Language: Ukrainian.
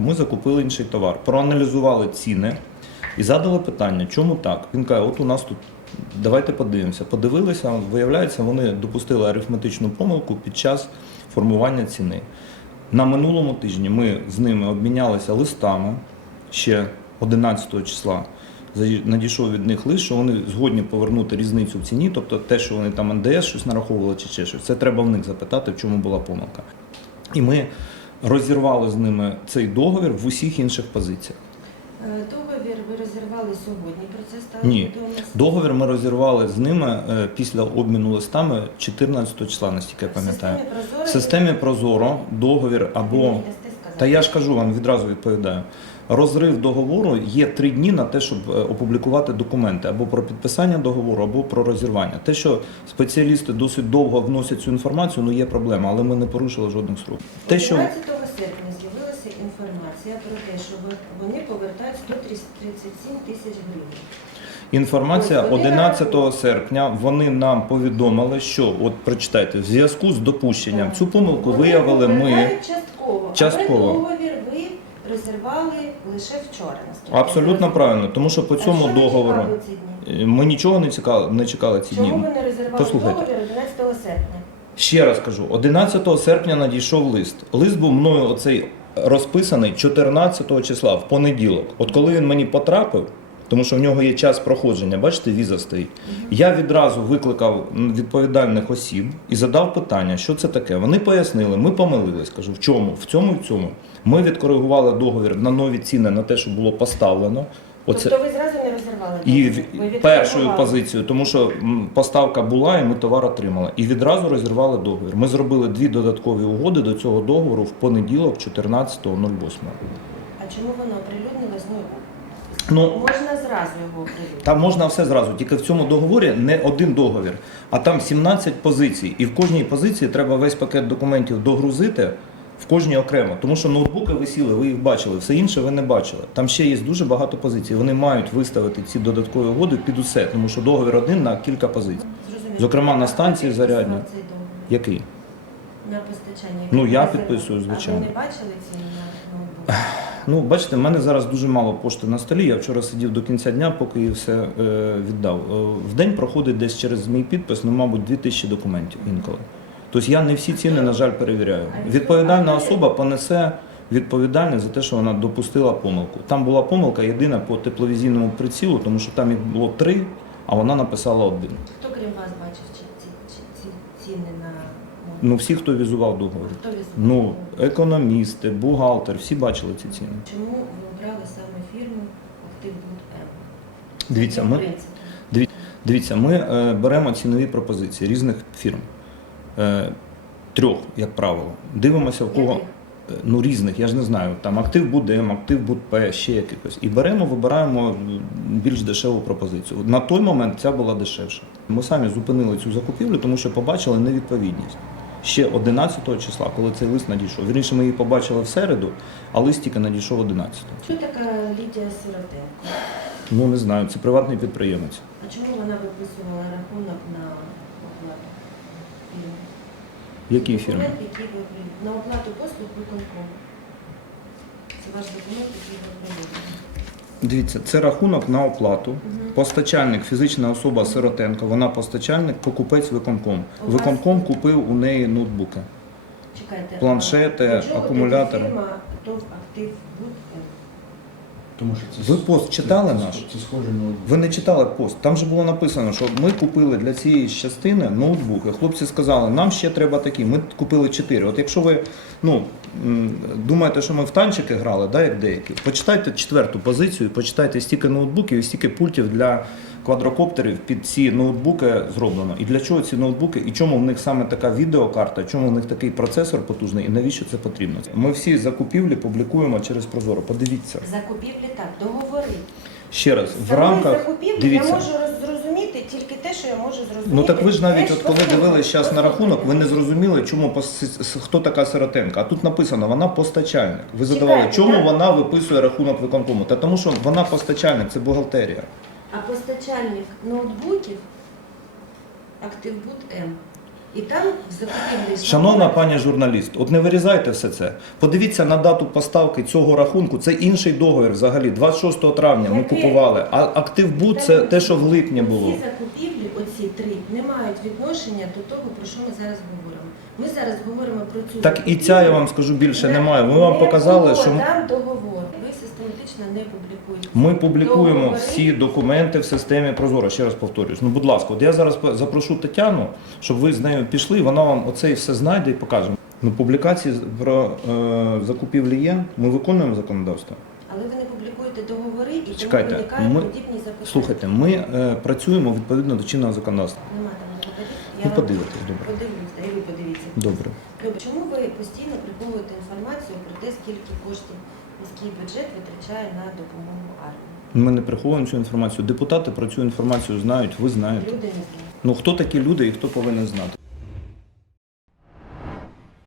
Ми закупили інший товар, проаналізували ціни і задали питання, чому так? Він каже, от у нас тут. Давайте подивимося. Подивилися, виявляється, вони допустили арифметичну помилку під час формування ціни. На минулому тижні ми з ними обмінялися листами ще 11 числа. Надійшов від них лист, що вони згодні повернути різницю в ціні, тобто те, що вони там НДС щось нараховували чи ще щось. Це треба в них запитати, в чому була помилка. І ми розірвали з ними цей договір в усіх інших позиціях. Е, Договір ви розірвали сьогодні. Про це стало Ні. Договір ми розірвали з ними е, після обміну листами 14 числа, наскільки я пам'ятаю. системі Прозоро В системі Прозоро договір або. Та я ж кажу вам відразу відповідаю. Розрив договору є три дні на те, щоб е, опублікувати документи або про підписання договору, або про розірвання. Те, що спеціалісти досить довго вносять цю інформацію, ну є проблема, але ми не порушили жодних сроків. Те, що 11 серпня з'явилася інформація про те, що вони повертають 137 тисяч гривень. інформація Ось, 11 серпня вони нам повідомили, що от прочитайте, в зв'язку з допущенням цю помилку виявили ми. Частково. Договір ви розірвали лише вчора. наскільки я Абсолютно правильно, тому що по А цьому що ви договору чекали ці дні? е, ми нічого не чекали, не чекали ці Чому дні. ви не резервували Послухайте. договір 11 серпня? Ще раз кажу, 11 серпня надійшов лист. Лист був мною оцей розписаний 14 числа в понеділок. От коли він мені потрапив, тому що в нього є час проходження, бачите, віза стоїть. Я відразу викликав відповідальних осіб і задав питання, що це таке. Вони пояснили, ми помилились. Кажу, в чому? В цьому і в цьому. Ми відкоригували договір на нові ціни на те, що було поставлено. Оце Тобто ви зразу не розірвали і Ви першою позицією, тому що поставка була, і ми товар отримали. І відразу розірвали договір. Ми зробили дві додаткові угоди до цього договору в понеділок, 14.08. А чому воно оприлюднилось? Ну, Ну, можна зразу його оприлюднити. там можна все зразу, тільки в цьому договорі не один договір, а там 17 позицій. І в кожній позиції треба весь пакет документів догрузити. В кожній окремо, тому що ноутбуки висіли, ви їх бачили, все інше ви не бачили. Там ще є дуже багато позицій. Вони мають виставити ці додаткові угоди під усе, тому що договір один на кілька позицій. Зрозуміло. Зокрема, на станції підписав зарядні. цей договір? Який? На постачання. Ну, я підписую, звичайно. А ви не бачили ці на ноутбук? Ну, бачите, в мене зараз дуже мало пошти на столі. Я вчора сидів до кінця дня, поки її все е, віддав. Е, в день проходить десь через мій підпис, ну, мабуть, 2000 документів інколи. Тобто я не всі ціни, на жаль, перевіряю. Відповідальна особа понесе відповідальність за те, що вона допустила помилку. Там була помилка єдина по тепловізійному прицілу, тому що там їх було три, а вона написала один. Хто крім вас бачив ці, ці, ці, ці ціни на ноутбук? Ну, всі, хто візував договір. Хто візував? Ну, економісти, бухгалтер, всі бачили ці ціни. Чому ви обрали саме фірму Активбуд М? Дивіться, ми, принципом? Дивіться, ми е, беремо цінові пропозиції різних фірм. Е, трьох, як правило. Дивимося в кого. Е, Ну, різних, я ж не знаю. Там актив буде М, актив буде П, ще якихось. І беремо, вибираємо більш дешеву пропозицію. На той момент ця була дешевша. Ми самі зупинили цю закупівлю, тому що побачили невідповідність. Ще 11 числа, коли цей лист надійшов. Вірніше, ми її побачили в середу, а лист тільки надійшов 11. Хто така Лідія Сиротенко? Ну не знаю, це приватний підприємець. А чому вона виписувала рахунок на оплату фірми? Які фірми? Який ви на оплату послуг виконком. Це ваш документ, який ви прийняли. Дивіться, це рахунок на оплату. Постачальник, фізична особа Сиротенко, вона постачальник, покупець виконком. Виконком купив у неї ноутбуки. Чекайте. Планшети, а акумулятори. Фірма актив? Тому що це Ви пост читали це- наш? Це схоже на Ви не читали пост. Там же було написано, що ми купили для цієї ж частини ноутбуки. Хлопці сказали, нам ще треба такі. Ми купили чотири. От якщо ви ну, думаєте, що ми в танчики грали, да, як деякі, почитайте четверту позицію, почитайте стільки ноутбуків і стільки пультів для квадрокоптерів під ці ноутбуки зроблено. І для чого ці ноутбуки, і чому в них саме така відеокарта, чому в них такий процесор потужний, і навіщо це потрібно? Ми всі закупівлі публікуємо через Прозоро. Подивіться. Закупівлі так, договори. Ще раз, в рамках дивіться. я можу роз- зрозуміти тільки те, що я можу зрозуміти. Ну так ви ж навіть, от коли дивились зараз на рахунок, ви не зрозуміли, чому пос- с- хто така Сиротенка. А тут написано, вона постачальник. Ви задавали, Чекайте, чому так? вона виписує рахунок виконкому? Та тому, що вона постачальник, це бухгалтерія. А постачальник ноутбуків Активбуд М. І там в закупівлі Шановна пані журналіст, от не вирізайте все це. Подивіться на дату поставки цього рахунку. Це інший договір взагалі. 26 травня ми Який? купували. А актив буд це те, що в липні було. Ці закупівлі, оці три, не мають відношення до того, про що ми зараз говоримо. Ми зараз говоримо про цю Так і ця я вам скажу більше Не- немає. Ми вам не показали, було що ми- там договор. Ви систематично не публікуєте. Ми публікуємо Договори. всі документи в системі Прозоро. Ще раз повторюсь. Ну, будь ласка, от я зараз по- запрошу Тетяну, щоб ви з нею пішли, і вона вам оце і все знайде і покаже. Ну, публікації з- про е, закупівлі є. Ми виконуємо законодавство. Але ви не публікуєте договори і Чекайте, тому виникають ми- подібні запитання. Слухайте, ми е, працюємо відповідно до чинного законодавства. Нема там. Я Ну, подивитесь, добре. Подивлюсь, да, і ви подивіться. Добре. Добре. Чому ви постійно приховуєте інформацію про те, скільки коштів міський бюджет витрачає на допомогу армії? Ми не приховуємо цю інформацію. Депутати про цю інформацію знають, ви знаєте. Люди не знають. Ну хто такі люди і хто повинен знати?